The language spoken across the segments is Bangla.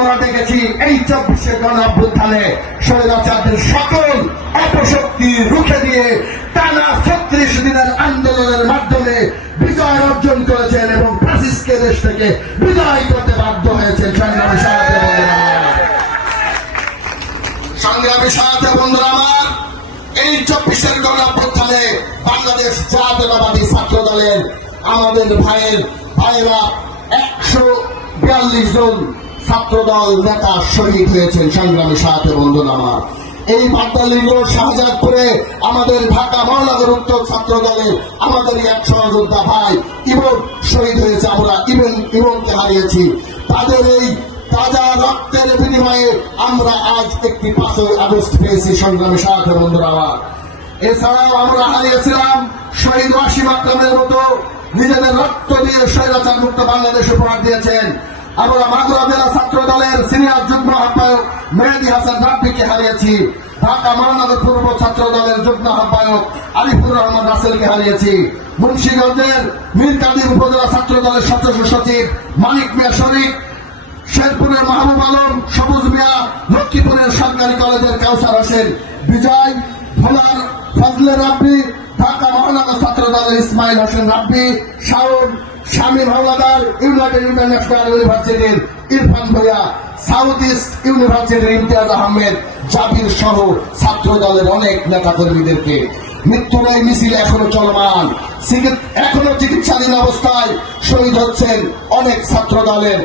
আমরা দেখেছি এই 24 গণ অভ্যুত্থানে স্বৈরাচারদের সকল অপশক্তি রুখে দিয়ে টানা 36 দিনের আন্দোলনের মাধ্যমে বিজয় অর্জন করেছেন এবং ফ্যাসিস্টকে দেশ থেকে বিদায় করতে বাধ্য হয়েছেন। সংগ্রামী সাথে বন্ধুরা আমার, এই 24 গণ অভ্যুত্থানে বাংলাদেশ জাতীয়তাবাদী ছাত্র দলের আমাদের ভাইয়েরা 142 জন ছাত্রদল নেতা শহীদ হয়েছেন। সংগ্রামী সাথে বন্ধুরা আমার, এই বাগদালিঙ্গ শাহজাদপুরে আমাদের ঢাকা মহানগর উত্তর ছাত্র দলের আমাদেরই এক সহযোদ্ধা ভাই ইবন শহীদ হয়েছে। আমরা ইবনকে হারিয়েছি। তাদের এই তাজা রক্তের বিনিময়ে আমরা আজ একটি 5 আগস্ট পেয়েছি। সংগ্রামী সাথে বন্ধুরা আমার, এছাড়াও আমরা হারিয়েছিলাম শহীদ ওয়াসিম আকরামের মতো নিজেদের রক্ত দিয়ে স্বৈরাচার মুক্ত বাংলাদেশ উপহার দিয়েছেন। আমরা মাগুরা জেলা ছাত্র দলের সিনিয়র যুগ্ম আহ্বায়ক মেহেদী হাসান রাব্বিকে হারিয়েছি। ঢাকা মহানগর পূর্ব ছাত্র দলের যুগ্ম আহ্বায়ক আরিফুর রহমান রাসেলকে হারিয়েছি। মুন্সিগঞ্জের মীরকাদির উপজেলা ছাত্র দলের সদস্য সচিব মানিক মিয়া শরীফ, শেরপুরের মাহবুব আলম, সবুজ মিয়া, লক্ষ্মীপুরের সরকারি কলেজের কাউসার হোসেন বিজয়, ভোলার ফজলে রাব্বি, ঢাকা মহানগর ছাত্র দলের ইসমাইল হোসেন রাব্বি, শাওন শামীম হাওলাদার, ইউনাইটেড ইন্টারন্যাশনাল ইউনিভার্সিটির ইরফান ভূঁইয়া, সাউথ ইস্ট ইউনিভার্সিটির ইমতিয়াজ আহমেদ, জাবির সহ ছাত্র দলের অনেক নেতা কর্মীদেরকে মৃত্যুর এই মিছিল এখনো চলমান। এখনো চিকিৎসাধীন অবস্থায় শহীদ হচ্ছেন অনেক ছাত্র দলের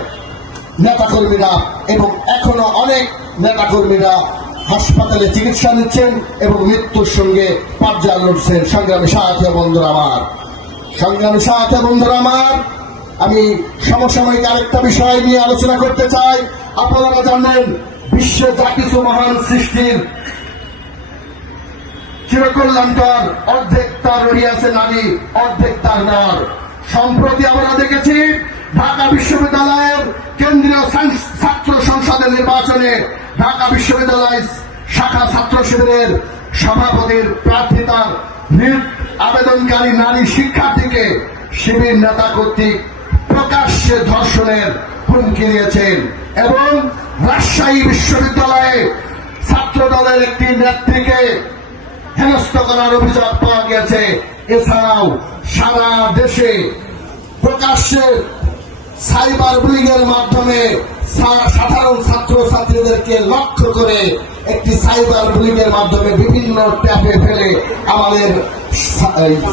নেতাকর্মীরা এবং এখনো অনেক নেতাকর্মীরা হাসপাতালে চিকিৎসা নিচ্ছেন এবং মৃত্যুর সঙ্গে পাঞ্জা লড়ছেন। সংগ্রামী সাথী বন্ধুরা আমার, সংগ্রামী সাথী বন্ধুরা আমার, আমি সমসাময়িক আরেকটা বিষয় নিয়ে আলোচনা করতে চাই। আপনারা জানেন বিশ্বে যা কিছু মহান সৃষ্টির চিরকল্যাণকর, অর্ধেক তার রহিয়াছে নারী, অর্ধেক তার নর। সম্প্রতি আমরা দেখেছি ঢাকা বিশ্ববিদ্যালয়ের কেন্দ্রীয় ছাত্র সংসদের নির্বাচনে ঢাকা বিশ্ববিদ্যালয় শাখা ছাত্র শিবিরের সভাপতির প্রার্থিতার আবেদনকারী নারী শিক্ষার্থীকে শিবির নেতা কর্তৃক প্রকাশ্যে ধর্ষণের হুমকি দিয়েছেন এবং রাজশাহী বিশ্ববিদ্যালয়ে ছাত্র দলের একটি নেত্রীকে হেনস্থ করার অভিযোগ পাওয়া গেছে। এছাড়াও সারা দেশে প্রকাশ্যে সাইবার বুলিং এর মাধ্যমে সাধারণ ছাত্র ছাত্রীদেরকে লক্ষ্য করে একটি সাইবার বুলিং এর মাধ্যমে বিভিন্ন ট্যাপে ফেলে আমাদের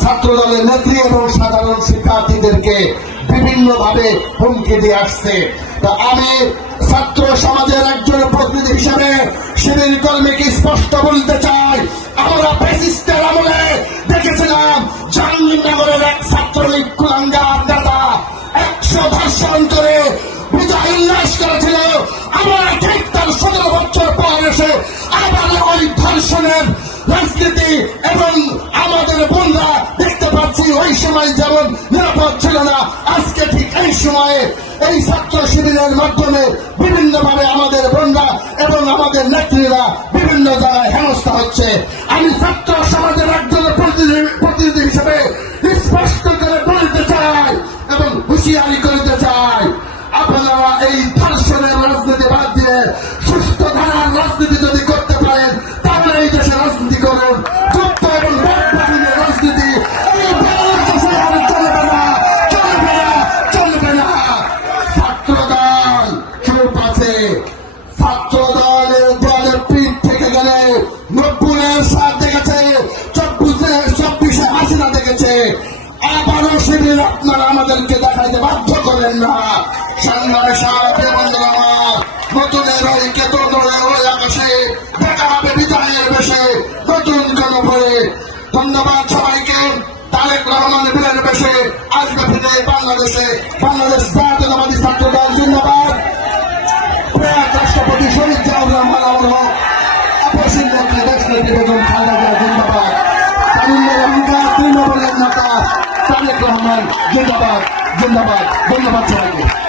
ছাত্র দলের নেত্রী এবং সাধারণ শিক্ষার্থীদেরকে বিভিন্নভাবে হুমকি দিয়ে আসছে। তো আমি ছাত্র সমাজের একজন প্রতিনিধি হিসেবে শিবির কর্মীকে স্পষ্ট বলতে চাই, আমরা ফ্যাসিস্টের আমলে দেখেছিলাম জাহাঙ্গীরনগরের এক ছাত্রলীগ কুলাঙ্গার নেতা 100 ধর্ষণ করে বিজয় উল্লাস করেছিল। আমরা ঠিক তার 17 বছর পর এসে আবার ওই ধর্ষণের রাজনীতি এবং আমাদের বোনরা দেখতে পাচ্ছি ওই সময় যেমন নিরাপদ ছিল না, আজকে ঠিক এই সময়ে এই ছাত্র শিবিরের মাধ্যমে বিভিন্নভাবে আমাদের বোনরা এবং আমাদের নেত্রীরা বিভিন্ন জায়গায় হেনস্থা হচ্ছে। আমি ছাত্র সমাজের একজন প্রতিনিধি হিসেবে স্পষ্ট করে বলতে চাই এবং হুঁশিয়ারি করতে চাই, আপনারা এই ধর্ষণের রাজনীতি বাদ দিয়ে সুস্থ ধারার রাজনীতি যদি করতে পারেন তাহলে এই দেশে রাজনীতি করুন। যুদ্ধ এবং বাহিনীর রাজনীতি এই বাংলাদেশে আর চলবে না, চলবে না, চলবে না। ছাত্রদল চুপ আছে, ছাত্রদলের দলের পিঠ থেকে গেলে 90-এর সাথ দেখেছে, 24-এ হাসিনা দেখেছে। আবারও শিবির আপনারা আমাদেরকে দেখাইতে বাধ্য করেন না। সংগ্রামী সাথে বন্ধুরা আমার, নতুনের ওই কেতন ধরে ওই আকাশে দেখা হবে বিজয়ের বেশে নতুন কোন ভয়ে। ধন্যবাদ সবাইকে। তারেক রহমান বীরের বেশে আসবে ফিরে বাংলাদেশে। বাংলাদেশ জাতীয়তাবাদী ছাত্র দল জিন্দাবাদ। প্রয়াত রাষ্ট্রপতি শহীদ জিয়াউর রহমান আমর আপসীন নেত্রী দেশনেত্রী বেগম খালেদা জিয়া জিন্দাবাদ। তারুণ্যের অহংকার তৃণমূলের নেতা তারেক রহমান জিন্দাবাদ, জিন্দাবাদ। ধন্যবাদ সবাইকে।